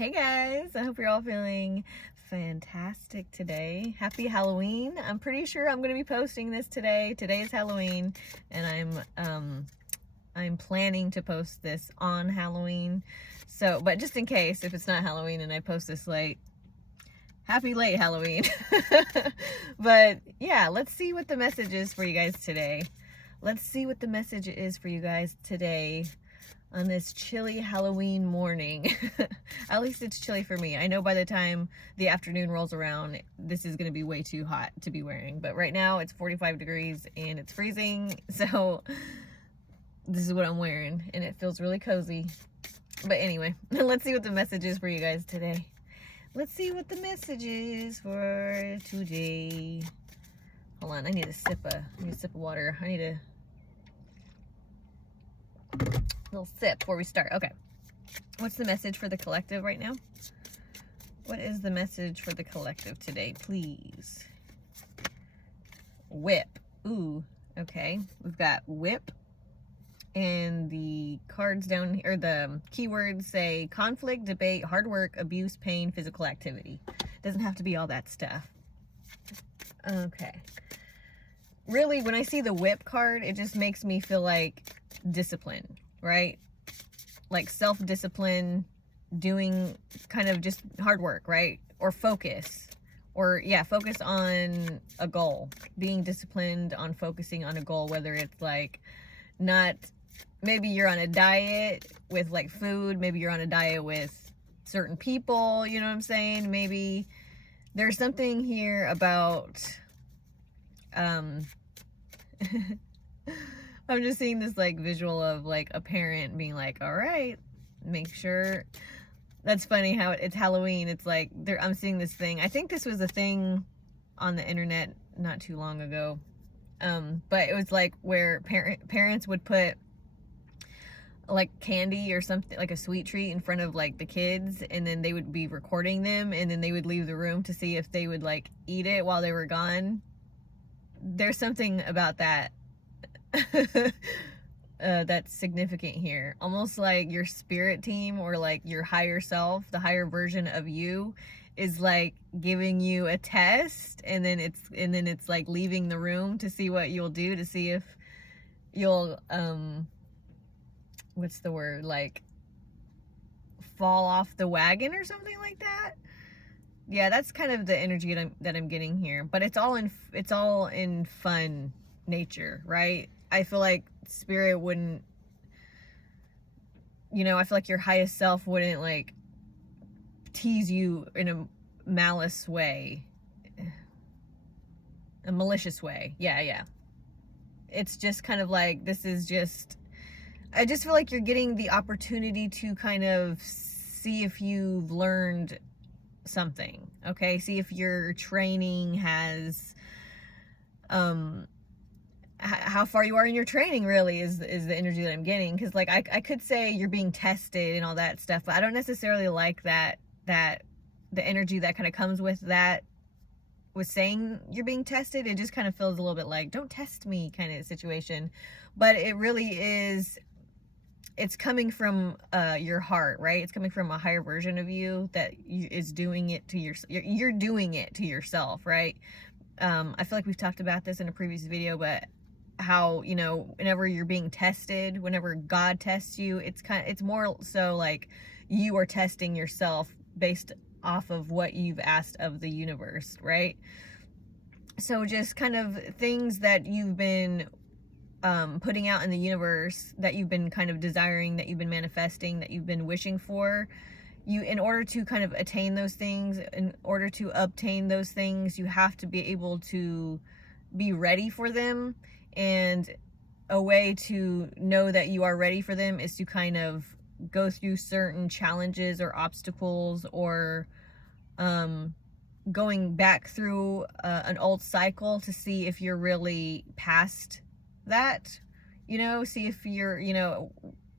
Hey guys, I hope you're all feeling fantastic today. Happy Halloween. I'm pretty sure I'm going to be posting this today. Today is Halloween and I'm planning to post this on Halloween. So, but just in case if it's not Halloween and I post this late, happy late Halloween. But yeah, let's see what the message is for you guys today. Let's see what the message is for you guys today on this chilly Halloween morning. At least it's chilly for me. I know by the time the afternoon rolls around, this is gonna be way too hot to be wearing. But right now it's 45 degrees and it's freezing. So this is what I'm wearing and it feels really cozy. But anyway, let's see what the message is for you guys today. Let's see what the message is for today. Hold on, I need a sip of water. I need a little sip before we start. Okay, what's the message for the collective right now? What is the message for the collective today, please? Whip. Ooh, okay. We've got whip, and the cards down here, the keywords say conflict, debate, hard work, abuse, pain, physical activity. Doesn't have to be all that stuff. Okay. Really, when I see the whip card, it just makes me feel like discipline, right? Like self-discipline, doing kind of just hard work, right? Or focus. Or yeah, focus on a goal. Being disciplined on focusing on a goal, whether it's like not, maybe you're on a diet with like food, maybe you're on a diet with certain people, you know what I'm saying? Maybe there's something here about I'm just seeing this like visual of like a parent being like, all right, make sure. That's funny how it's Halloween. It's like I'm seeing this thing. I think this was a thing on the internet not too long ago. But it was like where parents would put like candy or something, like a sweet treat in front of like the kids, and then they would be recording them, and then they would leave the room to see if they would like eat it while they were gone. There's something about that that's significant here. Almost like your spirit team or like your higher self, the higher version of you, is like giving you a test, and then it's like leaving the room to see what you'll do, to see if you'll what's the word, like fall off the wagon or something like that. Yeah, that's kind of the energy that I'm getting here. But it's all in fun nature, right? I feel like spirit wouldn't, I feel like your highest self wouldn't like tease you in a malice way, a malicious way. Yeah. It's just kind of like, I just feel like you're getting the opportunity to kind of see if you've learned something, okay? See if your training has, how far you are in your training really is the energy that I'm getting. Because like I could say you're being tested and all that stuff, but I don't necessarily like that the energy that kind of comes with that, with saying you're being tested. It just kind of feels a little bit like, don't test me kind of situation. But it really is, it's coming from your heart, right? It's coming from a higher version of you that is doing it to you're doing it to yourself, right? I feel like we've talked about this in a previous video, but how, whenever you're being tested, whenever God tests you, it's more so like you are testing yourself based off of what you've asked of the universe, right? So just kind of things that you've been putting out in the universe, that you've been kind of desiring, that you've been manifesting, that you've been wishing for, in order to kind of attain those things, in order to obtain those things, you have to be able to be ready for them. And a way to know that you are ready for them is to kind of go through certain challenges or obstacles, or going back through an old cycle to see if you're really past that, see if you're,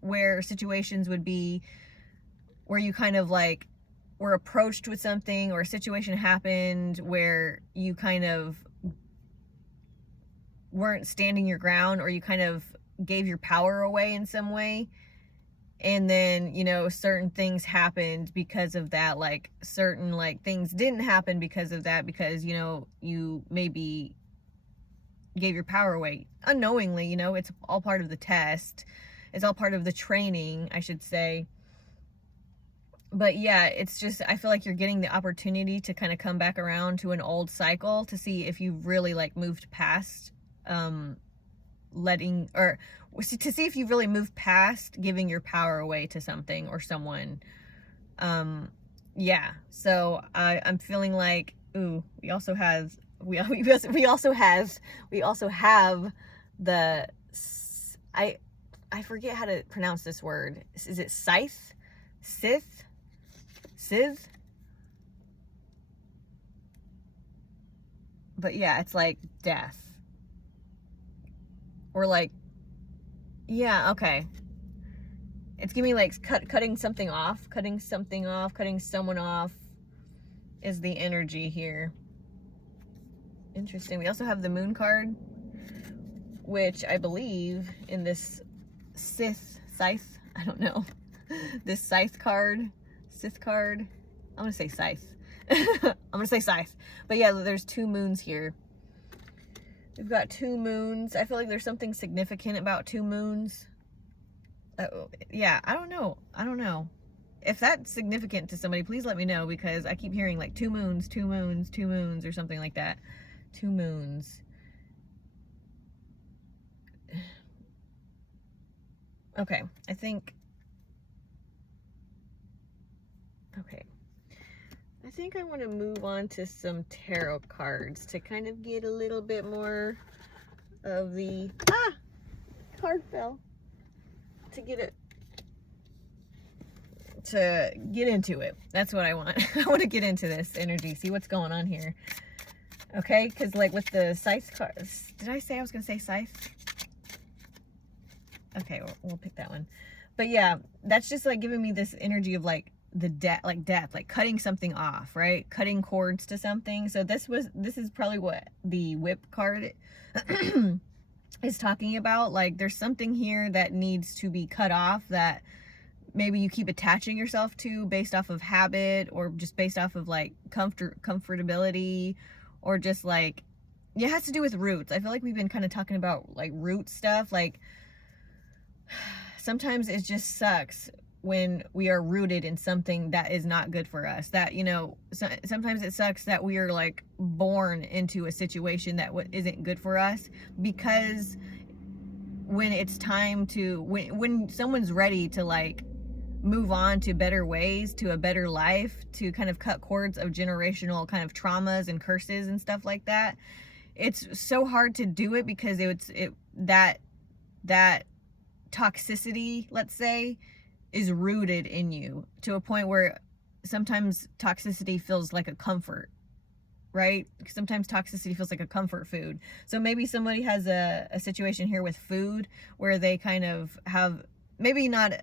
where situations would be where you kind of like were approached with something, or a situation happened where you kind of weren't standing your ground, or you kind of gave your power away in some way, and then, you know, certain things happened because of that, like certain like things didn't happen because of that, because, you know, you maybe gave your power away unknowingly. You know, it's all part of the test, it's all part of the training, I should say. But yeah, it's just, I feel like you're getting the opportunity to kind of come back around to an old cycle to see if you've really like moved past letting, or to see if you've really moved past giving your power away to something or someone. Yeah, so I'm feeling like, ooh, we also have the, I forget how to pronounce this word. Is it scythe? Scythe? But yeah, it's like death. Or like, yeah, okay. It's giving me like cutting someone off is the energy here. Interesting. We also have the moon card, which I believe in this scythe, I don't know, this scythe card, I'm gonna say scythe. I'm gonna say scythe. But yeah, there's 2 moons here. We've got 2 moons. I feel like there's something significant about 2 moons. Yeah, I don't know. If that's significant to somebody, please let me know, because I keep hearing like 2 moons, or something like that. 2 moons. Okay, I think I want to move on to some tarot cards to kind of get a little bit more of the card fell, to get into it. That's what I want. I want to get into this energy, see what's going on here. Okay, because like with the scythe cards, did I say I was gonna say scythe? Okay, we'll pick that one. But yeah, that's just like giving me this energy of like the death, like cutting something off, right? Cutting cords to something. So this is probably what the whip card is talking about. Like there's something here that needs to be cut off, that maybe you keep attaching yourself to based off of habit, or just based off of like comfortability, or just like, it has to do with roots. I feel like we've been kind of talking about like root stuff. Like sometimes it just sucks when we are rooted in something that is not good for us, that, you know, sometimes it sucks that we are like born into a situation that isn't good for us, because when it's time to, when someone's ready to like move on to better ways, to a better life, to kind of cut cords of generational kind of traumas and curses and stuff like that, it's so hard to do it, because that toxicity, let's say, is rooted in you to a point where sometimes toxicity feels like a comfort, right? Sometimes toxicity feels like a comfort food. So maybe somebody has a situation here with food where they kind of have maybe not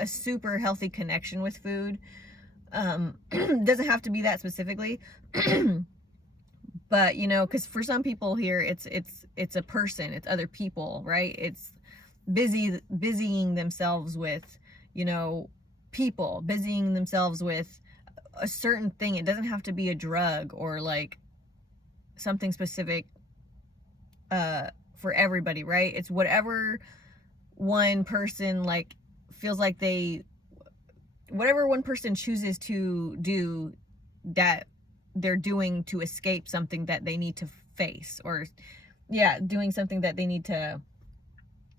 a super healthy connection with food. Doesn't have to be that specifically. But, you know, because for some people here, it's a person, it's other people, right? It's busying themselves with, you know, people, busying themselves with a certain thing. It doesn't have to be a drug or like something specific for everybody, right? It's whatever one person like feels like whatever one person chooses to do, that they're doing to escape something that they need to face, or yeah, doing something that they need to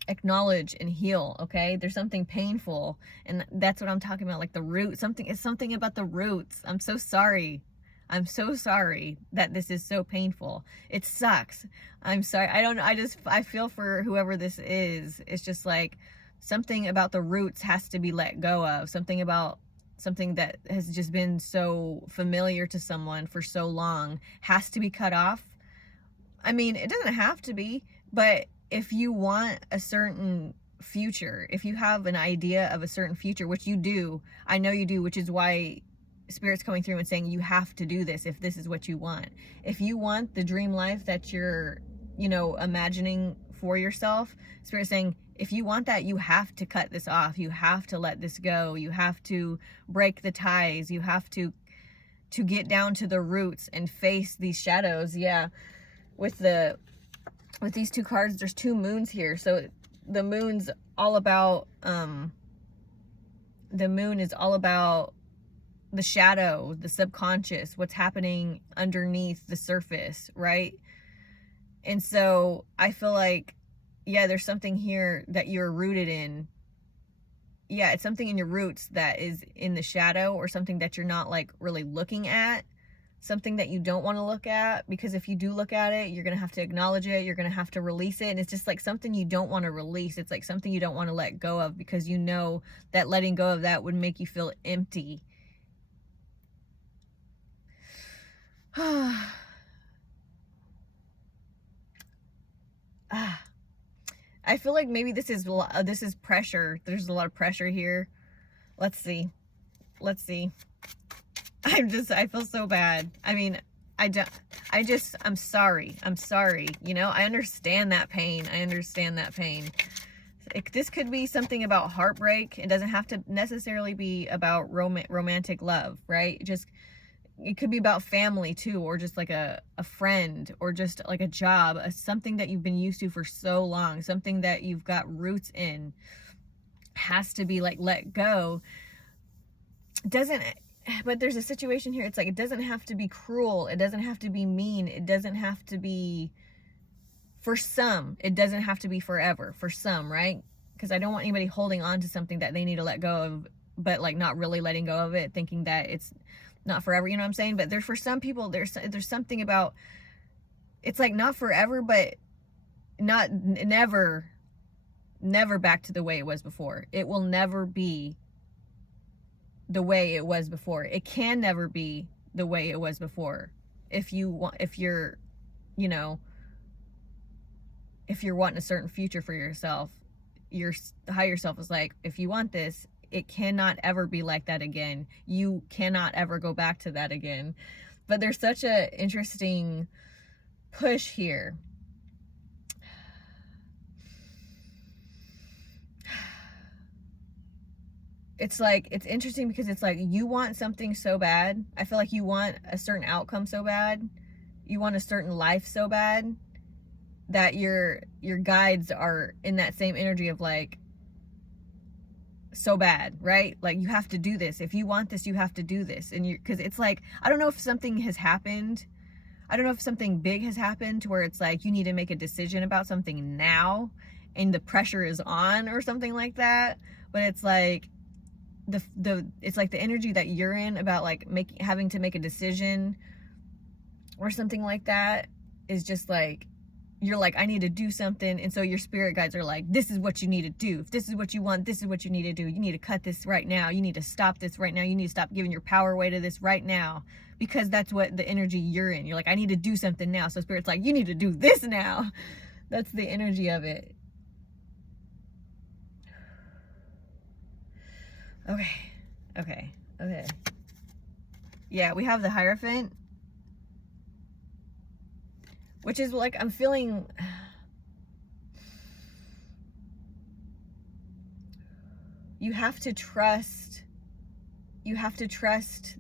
acknowledge and heal. Okay, there's something painful, and that's what I'm talking about, like the root. Something about the roots. I'm so sorry that this is so painful. It sucks. I'm sorry. I feel for whoever this is. It's just like something about the roots has to be let go of. Something that has just been so familiar to someone for so long has to be cut off. I mean, it doesn't have to be, but if you want a certain future, if you have an idea of a certain future, which you do, I know you do, which is why Spirit's coming through and saying you have to do this if this is what you want. If you want the dream life that you're, you know, imagining for yourself. Spirit saying, if you want that, you have to cut this off. You have to let this go. You have to break the ties. You have to get down to the roots and face these shadows. Yeah. With these two cards, there's two moons here. So the moon's all about, the moon is all about the shadow, the subconscious, what's happening underneath the surface, right? And so I feel like, yeah, there's something here that you're rooted in. Yeah, it's something in your roots that is in the shadow, or something that you're not like really looking at, something that you don't want to look at, because if you do look at it, you're going to have to acknowledge it, you're going to have to release it, and it's just like something you don't want to release. It's like something you don't want to let go of, because you know that letting go of that would make you feel empty. I feel like maybe this is pressure. There's a lot of pressure here. Let's see. I feel so bad. I mean, I'm sorry. You know, I understand that pain. This could be something about heartbreak. It doesn't have to necessarily be about romantic love, right? It could be about family too, or just like a friend, or just like a job, something that you've been used to for so long, something that you've got roots in, has to be like let go. But there's a situation here. It's like, it doesn't have to be cruel. It doesn't have to be mean. It doesn't have to be, for some, it doesn't have to be forever. For some, right? Because I don't want anybody holding on to something that they need to let go of, but like not really letting go of it, thinking that it's not forever, you know what I'm saying? But for some people, there's something about, it's like not forever, but never back to the way it was before. It will never be the way it was before. It can never be the way it was before. If you're wanting a certain future for yourself, your higher self is like, if you want this, it cannot ever be like that again. You cannot ever go back to that again. But there's such a interesting push here. It's like, it's interesting because it's like, you want something so bad. I feel like you want a certain outcome so bad. You want a certain life so bad that your guides are in that same energy of like, so bad, right? Like, you have to do this. If you want this, you have to do this. And because it's like, I don't know if something has happened. I don't know if something big has happened to where it's like, you need to make a decision about something now and the pressure is on or something like that. But it's like, it's like the energy that you're in about like having to make a decision or something like that is just like, you're like, I need to do something. And so your spirit guides are like, this is what you need to do. If this is what you want, this is what you need to do. You need to cut this right now. You need to stop this right now. You need to stop giving your power away to this right now, because that's what the energy you're in. You're like, I need to do something now. So spirit's like, you need to do this now. That's the energy of it. Okay. Yeah, we have the Hierophant, which is like, I'm feeling, you have to trust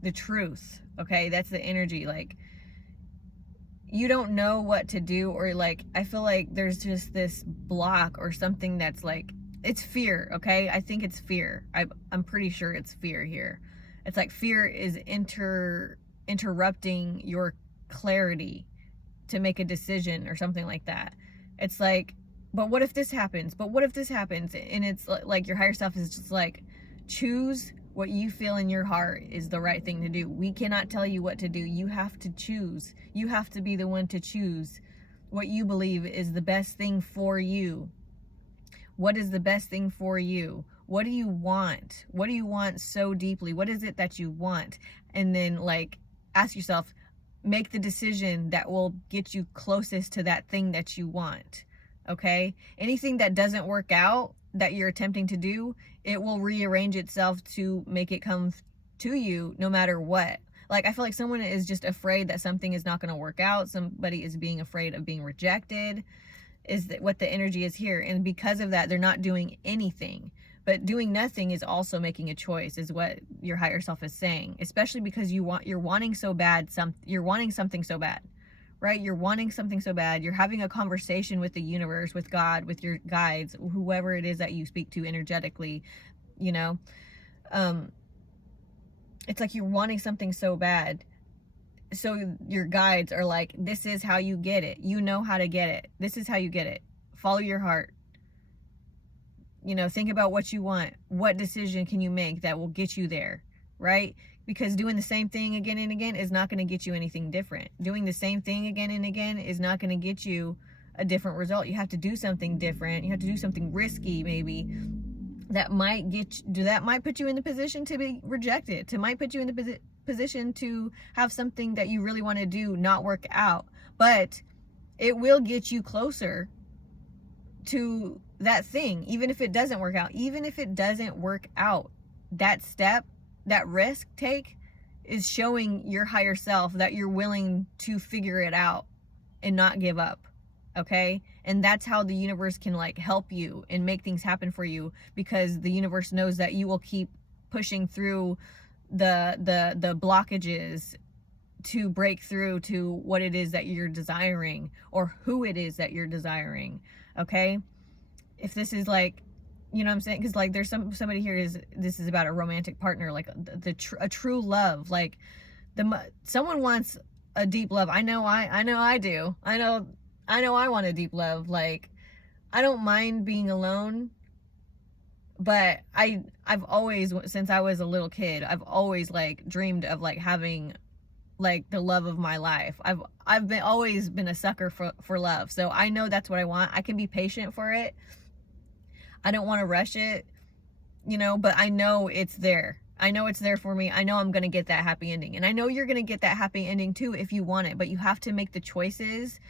the truth. Okay, that's the energy. Like, you don't know what to do, or like, I feel like there's just this block or something that's like, it's fear. Okay, I think it's fear. I'm pretty sure it's fear here. It's like fear is interrupting your clarity to make a decision or something like that. It's like, but what if this happens? And it's like your higher self is just like, choose what you feel in your heart is the right thing to do. We cannot tell you what to do. You have to choose. You have to be the one to choose what you believe is the best thing for you. What is the best thing for you? What do you want? What do you want so deeply? What is it that you want? And then like, ask yourself, make the decision that will get you closest to that thing that you want. Okay? Anything that doesn't work out that you're attempting to do, it will rearrange itself to make it come to you no matter what. Like, I feel like someone is just afraid that something is not going to work out. Somebody is being afraid of being rejected. is that what the energy is here. And because of that, they're not doing anything. But doing nothing is also making a choice, is what your higher self is saying. Especially because you're wanting so bad, you're wanting something so bad, right? You're wanting something so bad. You're having a conversation with the universe, with God, with your guides, whoever it is that you speak to energetically, you know. It's like you're wanting something so bad. So your guides are like, this is how you get it. You know how to get it. This is how you get it. Follow your heart. You know, think about what you want. What decision can you make that will get you there, right? Because doing the same thing again and again is not going to get you anything different. Doing the same thing again and again is not going to get you a different result. You have to do something different. You have to do something risky, maybe, that might put you in the position to be rejected. To might put you in the position to have something that you really want to do not work out. But it will get you closer to that thing, even if it doesn't work out. Even if it doesn't work out, that step, that risk take, is showing your higher self that you're willing to figure it out and not give up. Okay? And that's how the universe can like help you and make things happen for you, because the universe knows that you will keep pushing through the blockages to break through to what it is that you're desiring, or who it is that you're desiring. Okay? If this is like, you know what I'm saying? Because like there's somebody here, this is about a romantic partner, like a true love. Like someone wants a deep love. I know I do. I know I want a deep love. Like, I don't mind being alone, but I've always, since I was a little kid, I've always like dreamed of like having like the love of my life. I've always been a sucker for love. So I know that's what I want. I can be patient for it. I don't want to rush it, you know, but I know it's there. I know it's there for me. I know I'm going to get that happy ending. And I know you're going to get that happy ending too if you want it, but you have to make the choices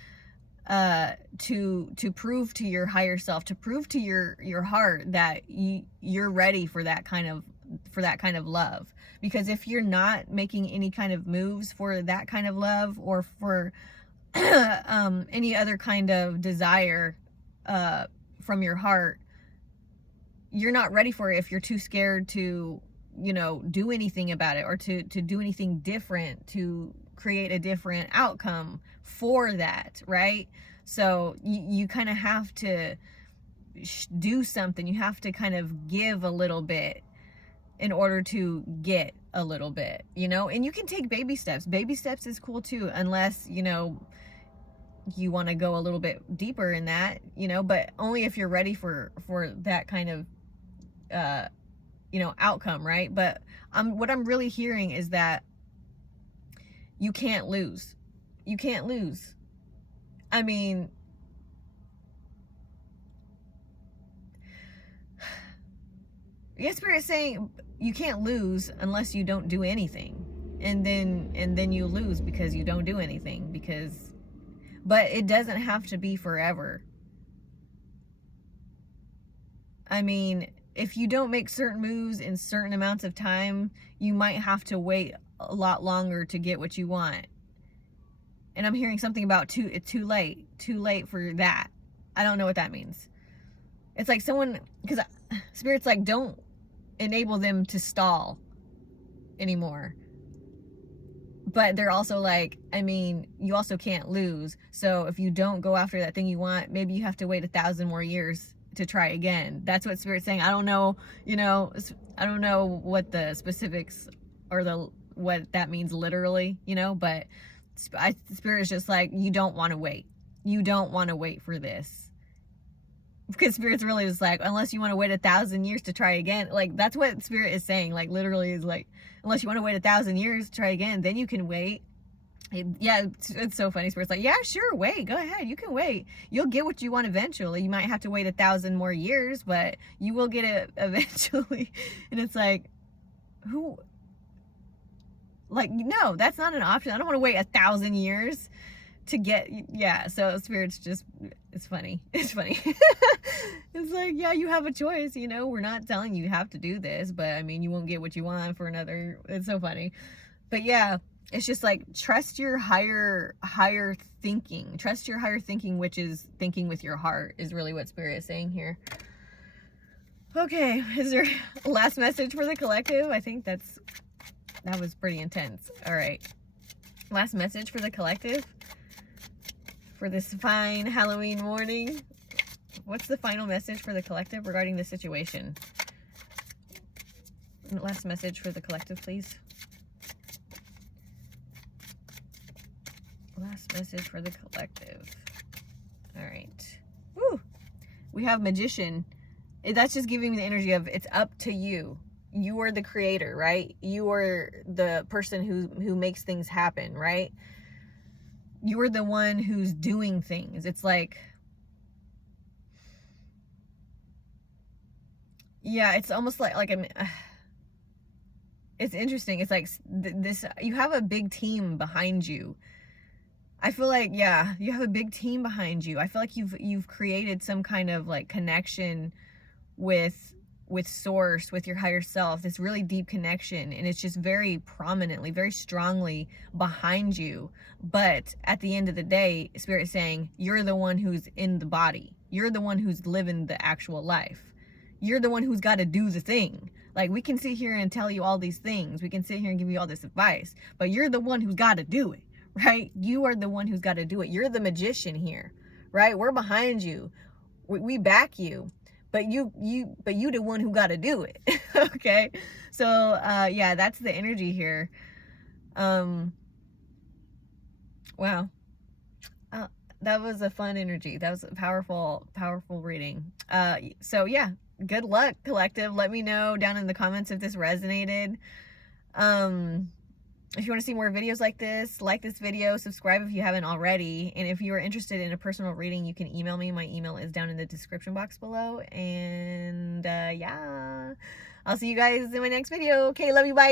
to prove to your higher self, to prove to your heart that you're ready for that kind of love. Because if you're not making any kind of moves for that kind of love, or for any other kind of desire from your heart, you're not ready for it if you're too scared to, you know, do anything about it, or to do anything different to create a different outcome for that, right? So you kind of have to do something. You have to kind of give a little bit in order to get a little bit, you know. And you can take baby steps. Baby steps is cool too, unless, you know, you want to go a little bit deeper in that, you know, but only if you're ready for that kind of you know, outcome, right? But what I'm really hearing is that you can't lose. You can't lose. I mean, yes, Spirit is saying you can't lose unless you don't do anything, and then you lose because you don't do anything. But it doesn't have to be forever. I mean, if you don't make certain moves in certain amounts of time, you might have to wait a lot longer to get what you want. And I'm hearing something about too late for that. I don't know what that means. It's like someone, because Spirit's like, don't enable them to stall anymore. But they're also like, I mean, you also can't lose. So if you don't go after that thing you want, maybe you have to wait 1,000 more years to try again. That's what Spirit's saying. I don't know, you know, I don't know what the specifics or what that means literally, you know, but Spirit is just like, you don't want to wait. You don't want to wait for this. Because Spirit's really just like, unless you want to wait 1,000 years to try again. Like, that's what Spirit is saying. Like, literally is like, unless you want to wait 1,000 years to try again, then you can wait. Yeah, it's so funny. Spirit's like, yeah, sure, wait, go ahead, you can wait. You'll get what you want eventually. You might have to wait 1,000 more years, but you will get it eventually. And it's like, who? Like, no, that's not an option. I don't want to wait 1,000 years to get, yeah. So Spirit's just, it's funny. It's funny. It's like, yeah, you have a choice, you know. We're not telling you have to do this, but I mean, you won't get what you want for another. It's so funny. But yeah, it's just like, trust your higher thinking. Trust your higher thinking, which is thinking with your heart, is really what Spirit is saying here. Okay, is there a last message for the collective? I think that was pretty intense. All right, last message for the collective for this fine Halloween morning. What's the final message for the collective regarding the situation? Last message for the collective, please. Last message for the collective. All right. Woo. We have Magician. That's just giving me the energy of, it's up to you. You are the creator, right? You are the person who makes things happen, right? You are the one who's doing things. It's like, yeah, it's almost like it's interesting. It's like this, you have a big team behind you. I feel like, yeah, you have a big team behind you. I feel like you've created some kind of like connection with source, with your higher self, this really deep connection, and it's just very prominently, very strongly behind you. But at the end of the day, Spirit is saying, you're the one who's in the body. You're the one who's living the actual life. You're the one who's got to do the thing. Like, we can sit here and tell you all these things. We can sit here and give you all this advice, but you're the one who's got to do it, right? You are the one who's got to do it. You're the magician here, right? We're behind you. We back you. But you the one who got to do it. Okay. So, yeah, that's the energy here. Wow. That was a fun energy. That was a powerful reading. So yeah, good luck, collective. Let me know down in the comments if this resonated. If you want to see more videos like this video, subscribe if you haven't already. And if you are interested in a personal reading, you can email me. My email is down in the description box below. And yeah, I'll see you guys in my next video. Okay, love you, bye.